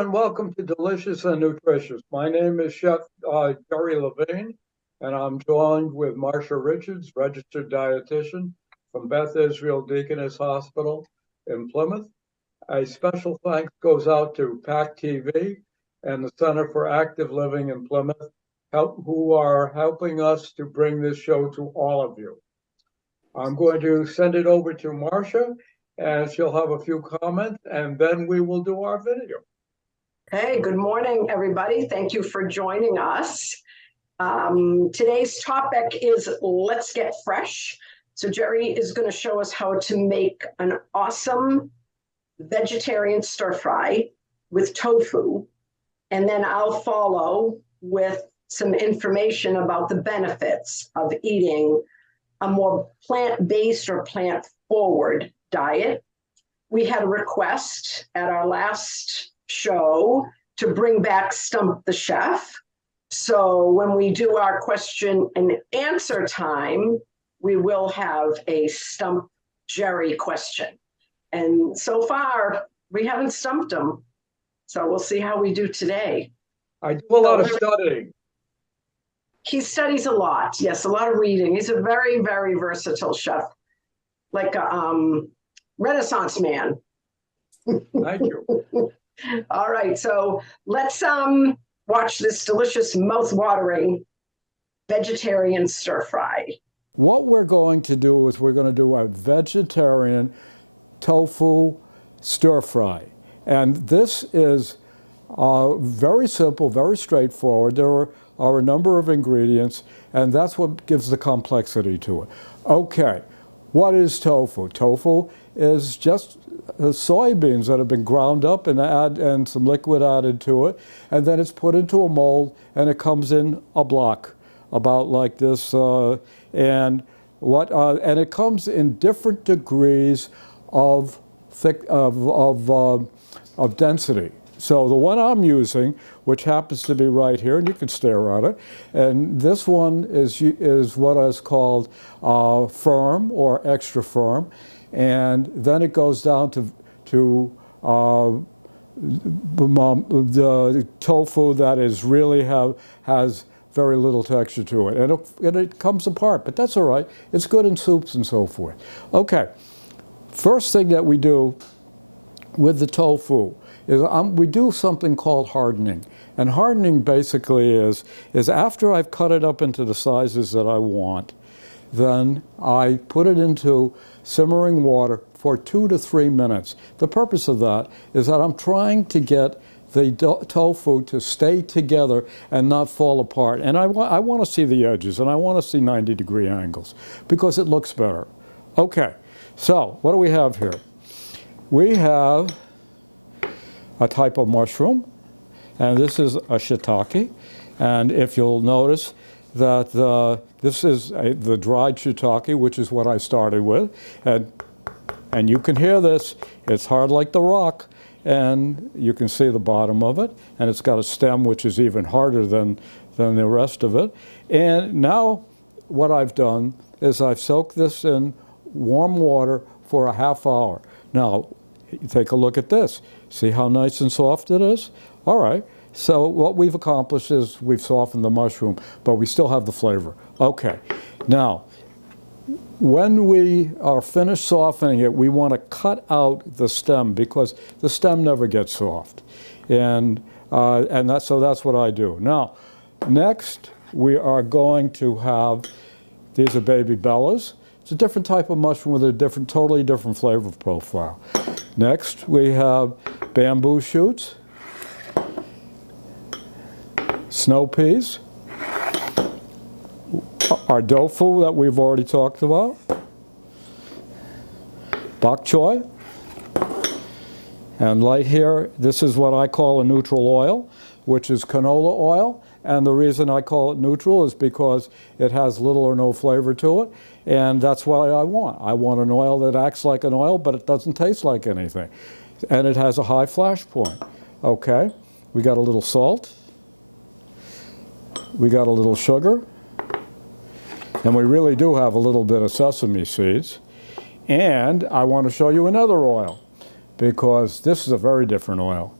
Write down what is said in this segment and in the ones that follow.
and welcome to Delicious and Nutritious. My name is Chef Jerry Levine, and I'm joined with Marcia Richards, registered dietitian from Beth Israel Deaconess Hospital in Plymouth. A special thanks goes out to PAC TV and the Center for Active Living in Plymouth, who are helping us to bring this show to all of you. I'm going to send it over to Marcia, and she'll have a few comments, and then we will do our video. Hey, good morning, everybody. Thank you for joining us. Today's topic is Let's Get Fresh. So Jerry is going to show us how to make an awesome vegetarian stir fry with tofu. And then I'll follow with some information about the benefits of eating a more plant-based or plant-forward diet. We had a request at our last show to bring back Stump the Chef. So when we do our question and answer time, we will have a Stump Jerry question. And so far, we haven't stumped him. So we'll see how we do today. I do a lot of studying. He studies a lot. Yes, a lot of reading. He's a very, very versatile chef, like a Renaissance man. Thank you. All right, so let's watch this delicious, mouth-watering vegetarian stir fry. What we're going to do is we're going to do a vegetarian tofu stir fry. And this is very simple, very straightforward. There are a number of ingredients, and that's what gives the complexity to it. Okay, what is tofu? Tofu is just soybeans that have been ground up and some liquid added to it, and then it's put into a mold, and it comes in a block about like this, and it comes in different degrees of density. So the one I'm using, which happens to be right here, and you can stare at it, and this one is what is called firm or extra firm, and then it goes down to the tofu that is really has very little texture to it, and it comes apart, but that's all right. It's good in soups and so forth. Okay, first thing that we do with the tofu is we do something called hardening. And hardening basically is after I've cut it up into the sizes that I want, then I put it into simmering water for 2 to 3 minutes. The purpose of that is that I'm trying to get the tofu to stay together and not fall apart. And I want to see the edges, and I want to see 90-degree angles because it looks better. Okay, so what do we have here? We have a type of mushroom, and this is a shiitake. And if you'll notice that this is the dried shiitake, which is what I started with. And you can hear this. It's hard like the rock, and you can see the bottom of it. And it's got a stem, which is even harder than the rest of it. And now what I've done is I've soaked this in warm water for a half hour. Now, take a look at this. See how nice and soft it is? All right. So what we've accomplished is we've softened the mushroom, but we still have the flavor. Okay. Now, when we are finished softening it, we want to cut out the stem because the stem never gets soft. And so that's what I do. Now, next we are going to have, these are baby bellas. It's a different type of mushroom with a totally different flavor profile. Next, we have bamboo shoots, snow peas, our tofu that we've already talked about, bok choy, and right here, this is what I call a neutral oil, which is canola oil. And the reason I call it neutral is because it has little or no flavor to it, and that's what I want. I want an oil that acts like an oil, but it doesn't taste like anything. And it has a high flash point. Okay, we got a little salt, we got a little sugar, and we really do have a little bit of sesame seeds. And I want to show you another oil, because this is a very different oil.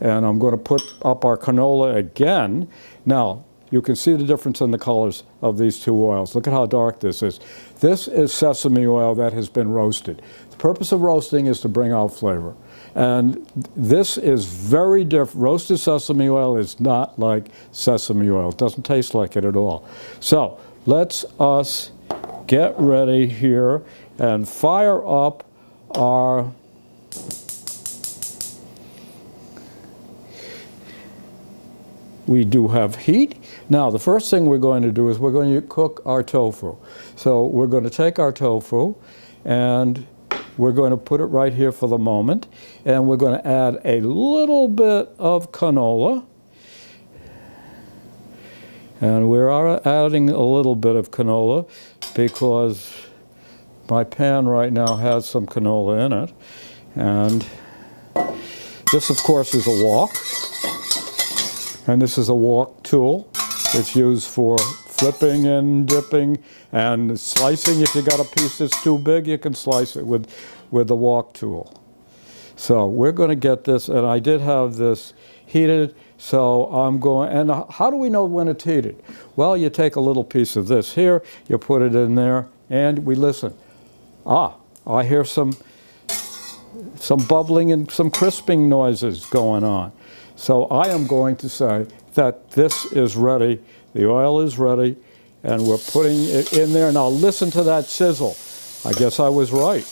And I'm going to put up our canola again. Now, you can see the difference in the colors of these two oils. Look at how dark this is. This is sesame oil that has been roasted. The purpose of roasting is to bring out flavor. And this is very different. Roasted sesame oil is not like sesame oil. It doesn't taste like it at all. So let's us get ready here and fire up our we do have heat. Now, the first thing we're going to do is we're going to cook our tofu. So we're going to take our tofu and we're going to put it right here for the moment. And we're going to add a little bit of canola. And we are adding a little bit of canola because my pan right now has some canola in it. And this, of course, is a wok. And this is a wok tool. It's used for flipping and dipping and slicing. If you got a piece that's too big, you can slice it with the wok tool. So we're going to get this, and I did have this heated, so I'm going, and how do we know when it's heated? Well, you take a little piece of this here, you put it in there, and we listen. I hear some bubbling and some crisping noises going on. So I am going to say that this is ready, the oil is ready, and we're putting it in there. Now listen to that sizzle. I guess I was right.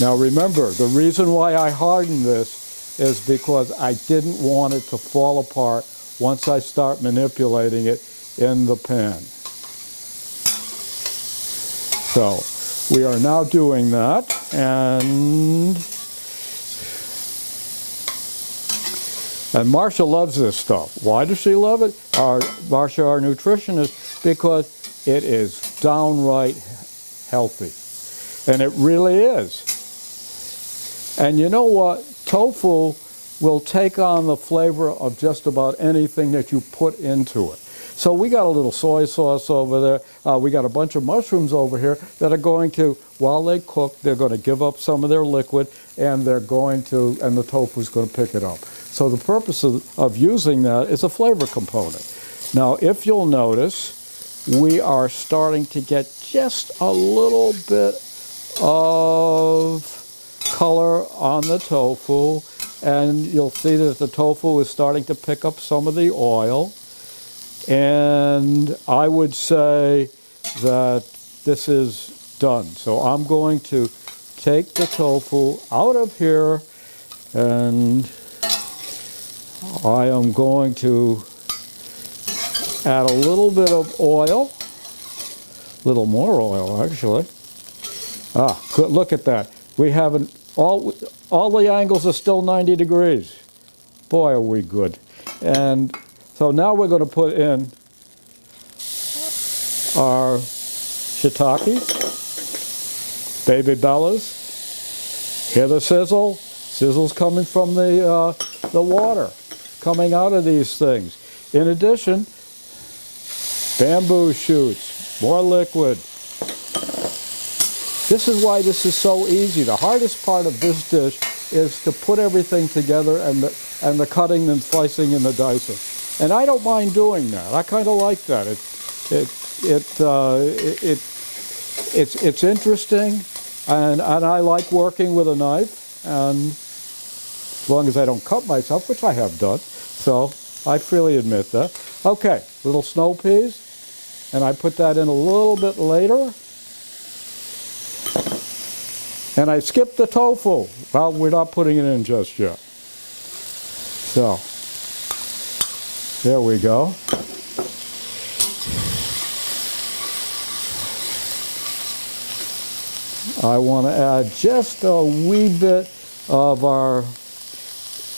Now remember, the reason why I hardened this is because I didn't want it to fall apart once I start manipulating it in the pan. So we are now doing that, and Marcia loves this stuff. Why does she love it? Marcia, our nutritionist, because it is downright healthy. And it really is. And you know what? Tofu will take on the flavor of just about anything that you put into it. So we got a little soy sauce over there. We got a bunch of mushrooms over here that are going to, while they cook, they're going to give up some of their liquid, and they're going to, and the tofu is going to pick it up. So the purpose of using that is a flavor component. Now, if you'll notice, we are starting to get just a little bit of color on the tofu, and you'll see that the tofu is starting to pick up some of the oil. And I would say that this is done. So I'm going to take the tofu out of here, and I am going to add a little bit of oil, a little more oil actually. Good, look at that. We haven't, all the angles are still 90 degrees. Boy, are we good. And so now we're going to put in our shiitakes, baby bellas. Hear the sizzle? Sizzle's coming from the water coming out of these things. In addition, bamboo shoots, more liquid. This is why this is so easy. The hardest part of this dish is to put everything together and the cutting and slicing and the dicing. And I don't mind doing that. I kind of like that. It's interesting, and I like working with a knife, and as long as I don't cut myself, which I have done. So I freely admit that. Okay, little snow peas, and I put that in a little bit later. And I skipped the tofu. Well, we're not putting it in just yet. So, there we go. I want to add just a wee bit of our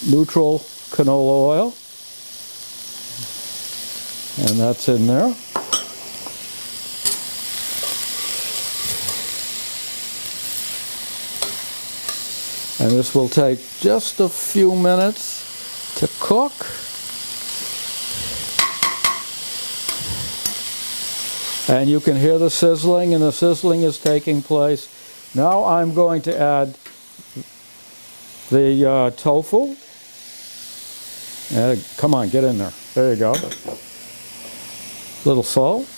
neutral canola oil. And that's in there. And this will take just a few minutes to cook. And you can hear the sizzling, and the sizzling is taking place. Now I'm going to add the tofu. Come on, get in there. There you go. Little salt.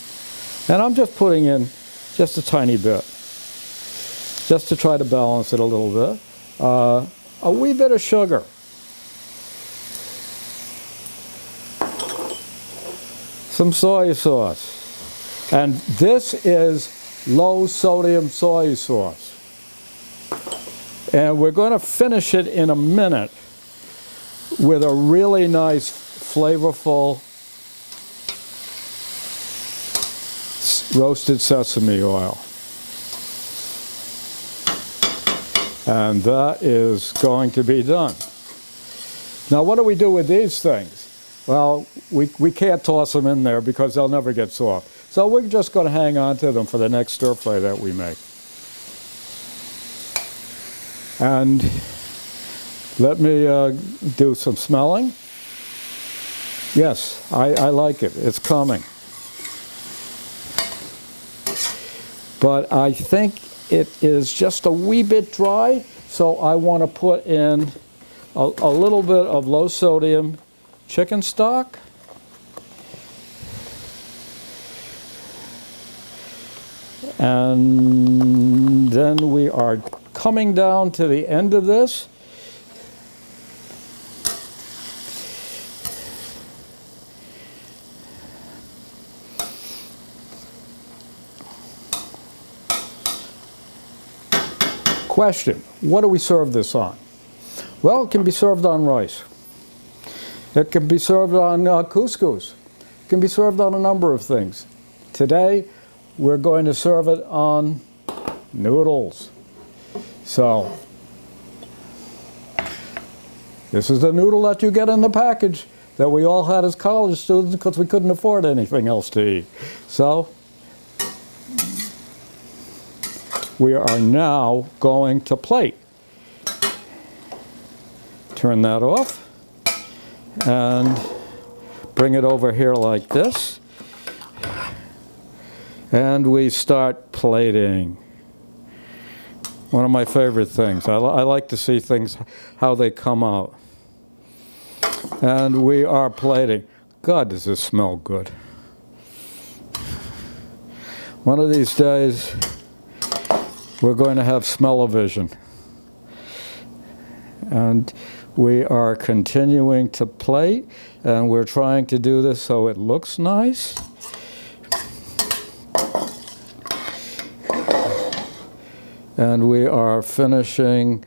And I'm just putting in just a tiny bit, just to try to balance it a little bit. A wee bit of sugar. Some soy sauce. And this is low sodium soy sauce. And we're going to finish it in a minute with a really nice, flavorful roasted sesame oil. And that is going to be done. Now, what do we do with these things? Well, we can't toss them in there because they'll never get soft. So we're just going to hang on to them for the next stir fry that we make. And let me do some smelling. Yes, I like it. It's coming. But I think it is just a wee bit dry, so I want to put in a little bit of low sodium chicken stock. And then we are coming down to the end of this. Question, what do we serve this on? Well, it can be served on rice. It can be served on couscous. It can be served on a number of things. Today, we're going to serve it on noodles. So, this is the noodle that you get in the package that we all had as college students because we couldn't afford anything else to eat. So, we are now going to plate. Turn that off and bring it over here like this. And we start plating. One of my favorite things. I like to see things, how they come out. And we are plating. God, does this smell good. One of these days, we're going to have smell-o-vision. And we are continuing to plate, and we're trying to do this so it looks nice. And we are finishing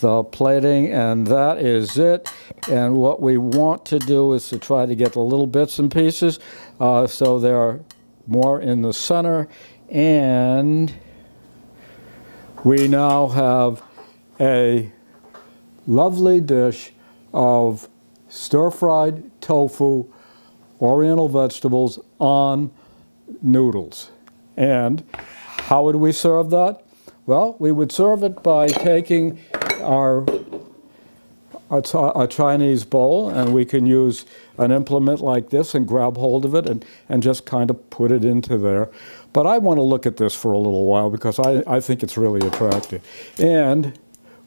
the plating, and that is it. And what we want to do is to try to get the little bits and pieces so they're more in the center. And we now have a lovely dish of stir-fried tofu, oriental vegetables on noodles. And how would we serve that? Well, we would serve it by taking a Chinese bowl, and we can use an implement like this and grab hold of it and just kind of put it into there. But I want to look at this for a little while because I think it's really attractive. And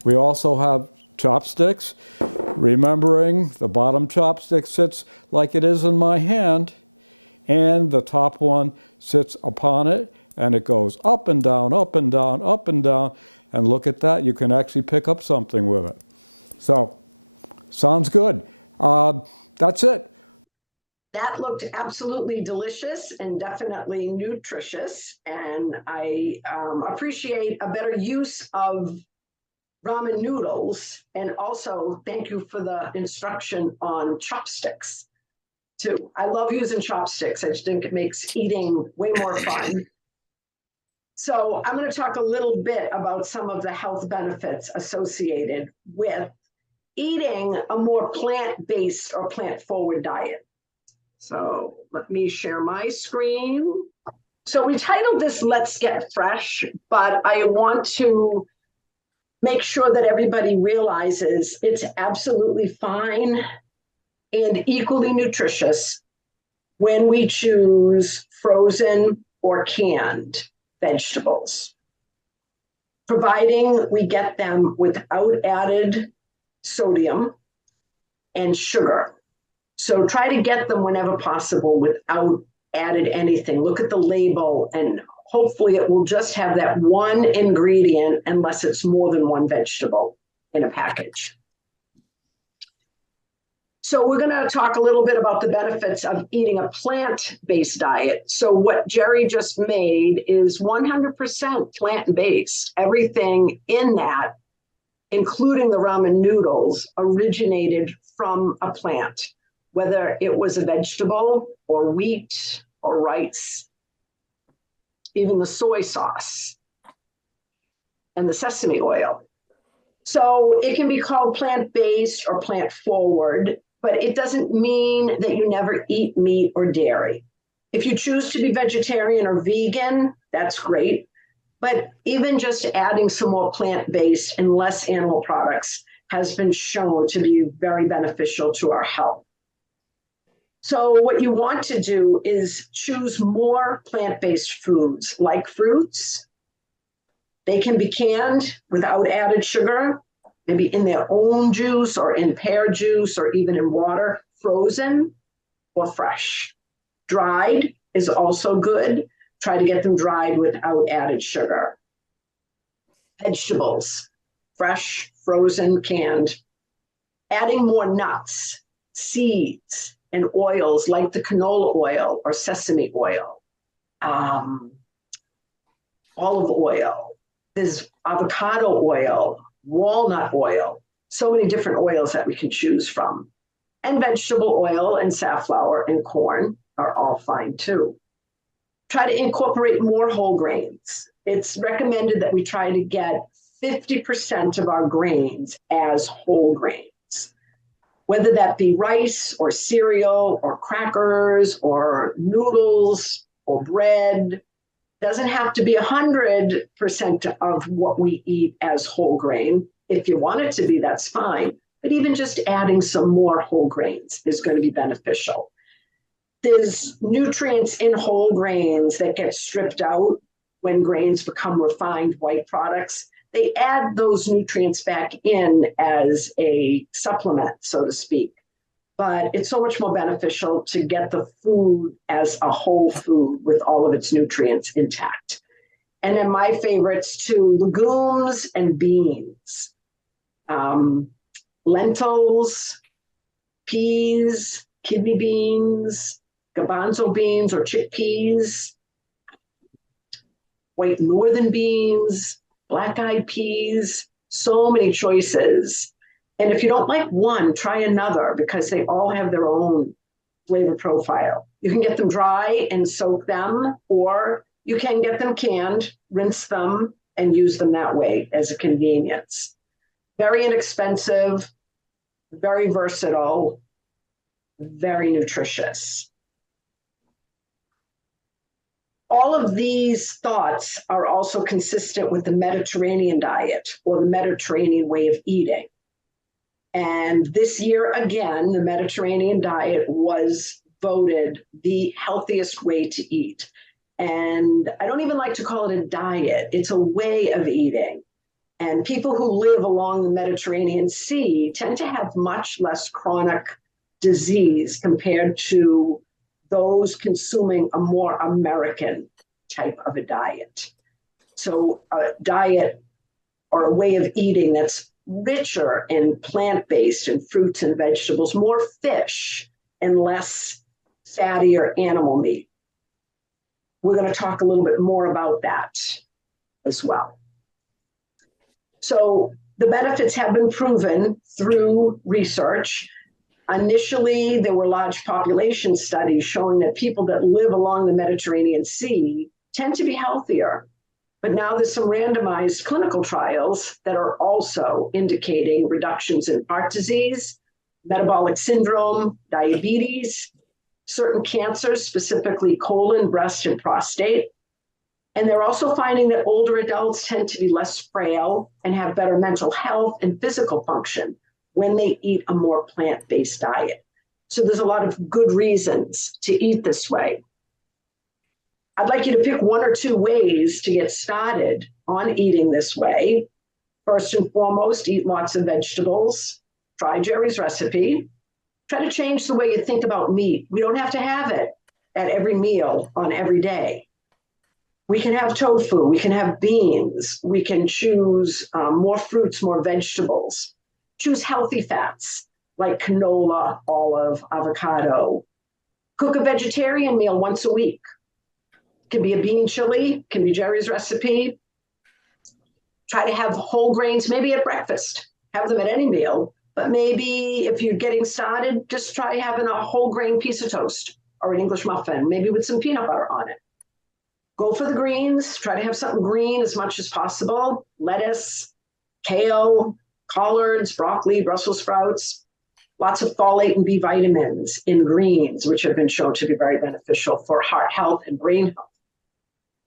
we also have chopsticks, remembering the bottom chopstick sits like it is in my hand, and the top one sits upon it, and it goes up and down, up and down, up and down, and look at that, you can actually pick up something with it. So, sounds good. That's it. That looked absolutely delicious and definitely nutritious. And I appreciate a better use of ramen noodles. And also, thank you for the instruction on chopsticks, too. I love using chopsticks. I just think it makes eating way more fun. So I'm going to talk a little bit about some of the health benefits associated with eating a more plant-based or plant-forward diet. So let me share my screen. So we titled this Let's Get Fresh, but I want to make sure that everybody realizes it's absolutely fine and equally nutritious when we choose frozen or canned vegetables, providing we get them without added sodium, and sugar. So try to get them whenever possible without added anything. Look at the label, and hopefully it will just have that one ingredient unless it's more than one vegetable in a package. So we're going to talk a little bit about the benefits of eating a plant-based diet. So what Jerry just made is 100% plant-based. Everything in that, including the ramen noodles, originated from a plant, whether it was a vegetable or wheat or rice, even the soy sauce and the sesame oil. So it can be called plant-based or plant-forward, but it doesn't mean that you never eat meat or dairy. If you choose to be vegetarian or vegan, that's great. But even just adding some more plant-based and less animal products has been shown to be very beneficial to our health. So what you want to do is choose more plant-based foods like fruits. They can be canned without added sugar, maybe in their own juice or in pear juice or even in water, frozen or fresh. Dried is also good. Try to get them dried without added sugar. Vegetables, fresh, frozen, canned. Adding more nuts, seeds, and oils like the canola oil or sesame oil, olive oil, there's avocado oil, walnut oil, so many different oils that we can choose from. And vegetable oil and safflower and corn are all fine too. Try to incorporate more whole grains. It's recommended that we try to get 50% of our grains as whole grains, whether that be rice or cereal or crackers or noodles or bread. Doesn't have to be 100% of what we eat as whole grain. If you want it to be, that's fine. But even just adding some more whole grains is going to be beneficial. There's nutrients in whole grains that get stripped out when grains become refined white products. They add those nutrients back in as a supplement, so to speak. But it's so much more beneficial to get the food as a whole food with all of its nutrients intact. And then my favorites too, legumes and beans, lentils, peas, kidney beans, garbanzo beans or chickpeas, white northern beans, black-eyed peas, so many choices. And if you don't like one, try another because they all have their own flavor profile. You can get them dry and soak them, or you can get them canned, rinse them, and use them that way as a convenience. Very inexpensive, very versatile, very nutritious. All of these thoughts are also consistent with the Mediterranean diet or the Mediterranean way of eating. And this year, again, the Mediterranean diet was voted the healthiest way to eat. And I don't even like to call it a diet. It's a way of eating. And people who live along the Mediterranean Sea tend to have much less chronic disease compared to those consuming a more American type of a diet. So a diet or a way of eating that's richer in plant-based and fruits and vegetables, more fish and less fattier animal meat. We're going to talk a little bit more about that as well. So the benefits have been proven through research. Initially, there were large population studies showing that people that live along the Mediterranean Sea tend to be healthier. But now there's some randomized clinical trials that are also indicating reductions in heart disease, metabolic syndrome, diabetes, certain cancers, specifically colon, breast, and prostate. And they're also finding that older adults tend to be less frail and have better mental health and physical function when they eat a more plant-based diet. So there's a lot of good reasons to eat this way. I'd like you to pick one or two ways to get started on eating this way. First and foremost, eat lots of vegetables. try Jerry's recipe. Try to change the way you think about meat. We don't have to have it at every meal on every day. We can have tofu, we can have beans, we can choose more fruits, more vegetables. Choose healthy fats like canola, olive, avocado. Cook a vegetarian meal once a week. Can be a bean chili, can be Jerry's recipe. Try to have whole grains, maybe at breakfast. Have them at any meal, but maybe if you're getting started, just try having a whole grain piece of toast or an English muffin, maybe with some peanut butter on it. Go for the greens, try to have something green as much as possible. Lettuce, kale, collards, broccoli, Brussels sprouts. Lots of folate and B vitamins in greens, which have been shown to be very beneficial for heart health and brain health.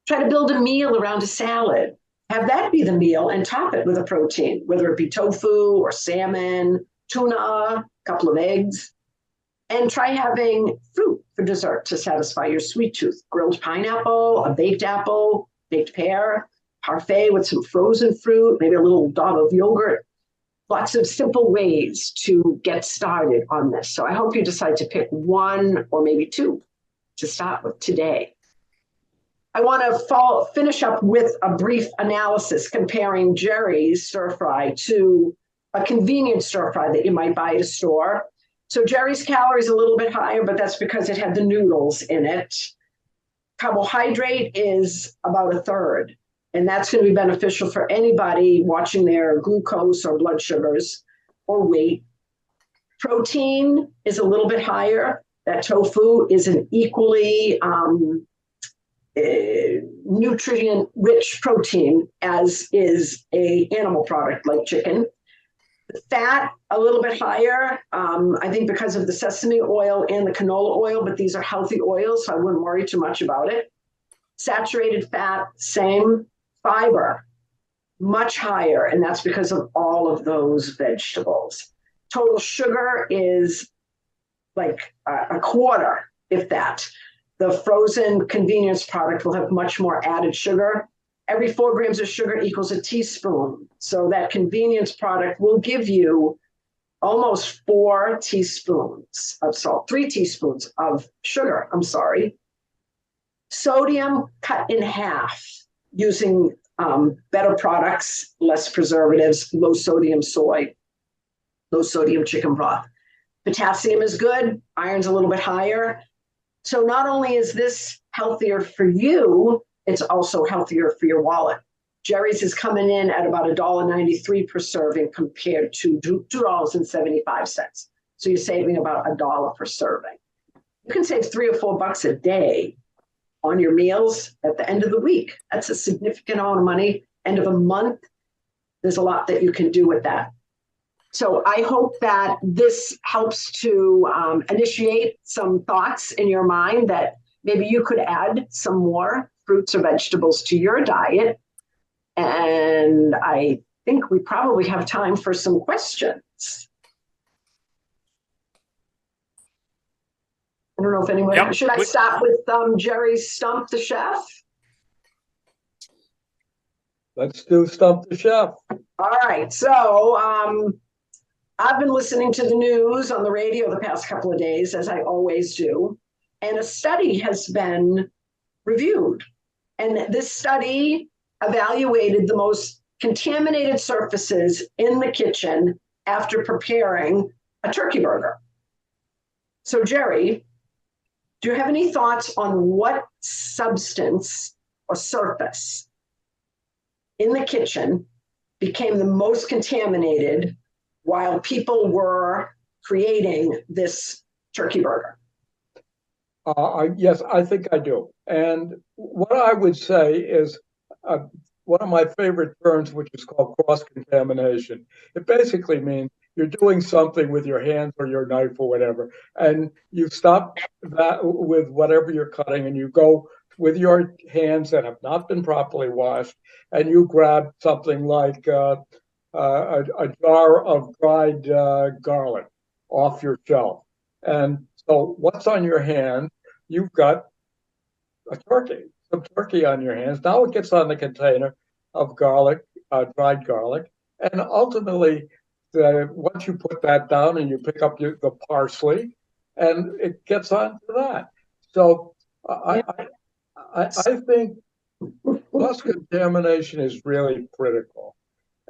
Try to build a meal around a salad. Have that be the meal and top it with a protein, whether it be tofu or salmon, tuna, a couple of eggs. And try having fruit for dessert to satisfy your sweet tooth. Grilled pineapple, a baked apple, baked pear, parfait with some frozen fruit, maybe a little dot of yogurt. Lots of simple ways to get started on this. So I hope you decide to pick one or maybe two to start with today. I want to finish up with a brief analysis comparing Jerry's stir fry to a convenient stir fry that you might buy at a store. So Jerry's calories a little bit higher, but that's because it had the noodles in it. Carbohydrate is about a third, and that's going to be beneficial for anybody watching their glucose or blood sugars or weight. Protein is a little bit higher. That tofu is an equally nutrient-rich protein as is a animal product like chicken. The fat, a little bit higher, I think because of the sesame oil and the canola oil, but these are healthy oils, so I wouldn't worry too much about it. Saturated fat, same. Fiber, much higher, and that's because of all of those vegetables. Total sugar is like a quarter, if that. The frozen convenience product will have much more added sugar. Every 4 grams of sugar equals a teaspoon. So that convenience product will give you almost 4 teaspoons of salt, 3 teaspoons of sugar, I'm sorry. Sodium cut in half using better products, less preservatives, low sodium soy, low sodium chicken broth. Potassium is good, iron's a little bit higher. So not only is this healthier for you, it's also healthier for your wallet. Jerry's is coming in at about $1.93 per serving compared to $2.75. So you're saving about $1 per serving. You can save $3 or $4 a day on your meals at the end of the week. That's a significant amount of money. End of a month, there's a lot that you can do with that. So I hope that this helps to initiate some thoughts in your mind that maybe you could add some more fruits or vegetables to your diet. And I think we probably have time for some questions. I don't know if anyone, should I start with Jerry Stump the Chef? Let's do Stump the Chef. All right, so I've been listening to the news on the radio the past couple of days, as I always do, and a study has been reviewed. And this study evaluated the most contaminated surfaces in the kitchen after preparing a turkey burger. So Jerry, do you have any thoughts on what substance or surface in the kitchen became the most contaminated while people were creating this turkey burger? Yes, I think I do. And what I would say is one of my favorite terms, which is called cross-contamination. It basically means you're doing something with your hands or your knife or whatever, and you stop that with whatever you're cutting, and you go with your hands that have not been properly washed, and you grab something like a jar of dried garlic off your shelf. And so what's on your hand? You've got some turkey on your hands. Now it gets on the container of garlic, dried garlic, and ultimately once you put that down and you pick up the parsley, and it gets onto that. So I think cross contamination is really critical,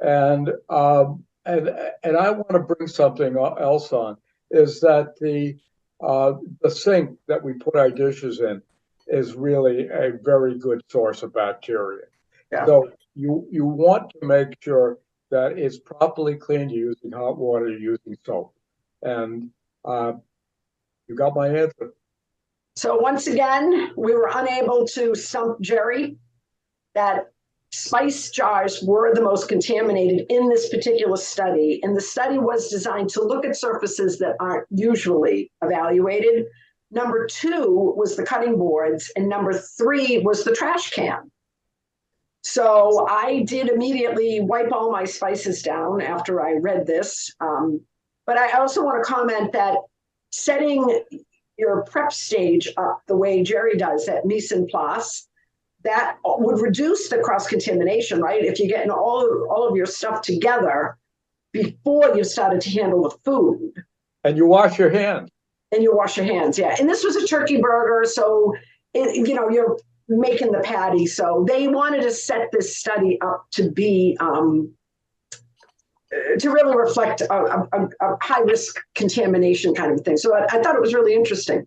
and I want to bring something else on, is that the sink that we put our dishes in is really a very good source of bacteria. Yeah. So you want to make sure that it's properly cleaned. You're using hot water, you're using soap, and you got my answer. So once again, we were unable to stump Jerry that spice jars were the most contaminated in this particular study. And the study was designed to look at surfaces that aren't usually evaluated. Number 2 was the cutting boards, and number 3 was the trash can. So I did immediately wipe all my spices down after I read this. But I also want to comment that setting your prep stage up the way Jerry does at mise en place, that would reduce the cross-contamination, right? If you're getting all of your stuff together before you started to handle the food. And you wash your hands. And you wash your hands, yeah. And this was a turkey burger, so you're making the patty. So they wanted to set this study up to be to really reflect a high-risk contamination kind of thing. So I thought it was really interesting.